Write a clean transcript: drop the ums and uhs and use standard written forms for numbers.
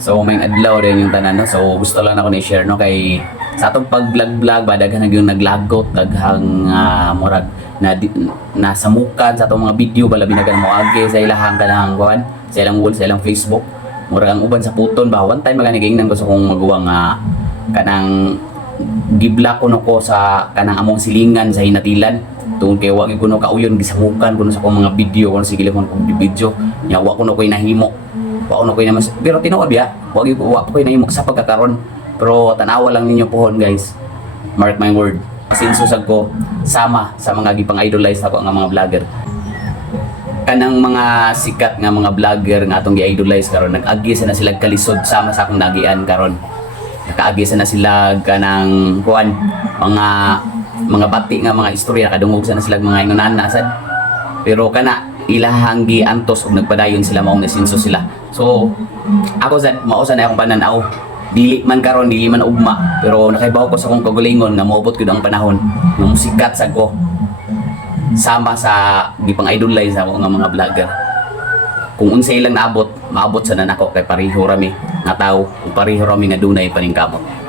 So may adlaw rin yung tanan no. So gusto lang ako ni share no kay sa atong pag-vlog ba daghan yung naglagot daghang murag nasamukan sa atong mga video bala binagan mo agi sa ilahang kanang kuan sa ilang wall sa ilang Facebook. Murag ang uban sa puton ba one time magani gingnan ko sa kong magawa nga kanang gibla kuno ko sa kanang among silingan sa hinatilan tungod kay wa gyud kuno kauyon gisamukan kuno sa akong mga video kuno sige lang kong video nya wa kuno koy nahimo wa kuno koy na pero tinuod ya wa koy nahimo sa pagkakaron pero tanawa lang ninyo pohon guys, mark my word sinsusag ko sama sa mga gipang-idolize ako nga mga vlogger kanang mga sikat nga mga vlogger nga atong gi-idolize karon nag-agi na sila kalisod sama sa akong nagian karon nakaagi na sila kanang kuan mga bati nga mga istorya kadungog na sila mga ingunan nasad pero kana ilahang giantos ug nagpadayon sila maong nasinso sila so ako sad mao sa na akong pananaw dili man karon dili man ugma pero nakaibaw ko sa akong kagalingon nga moabot gud ang panahon nga musikat sad ko sama sa gipang-idolize ako nga mga vlogger kung unsa ilang naabot maabot sa nanako kay pareho rami nga tao ug pareho rami nga dunay paningkamot.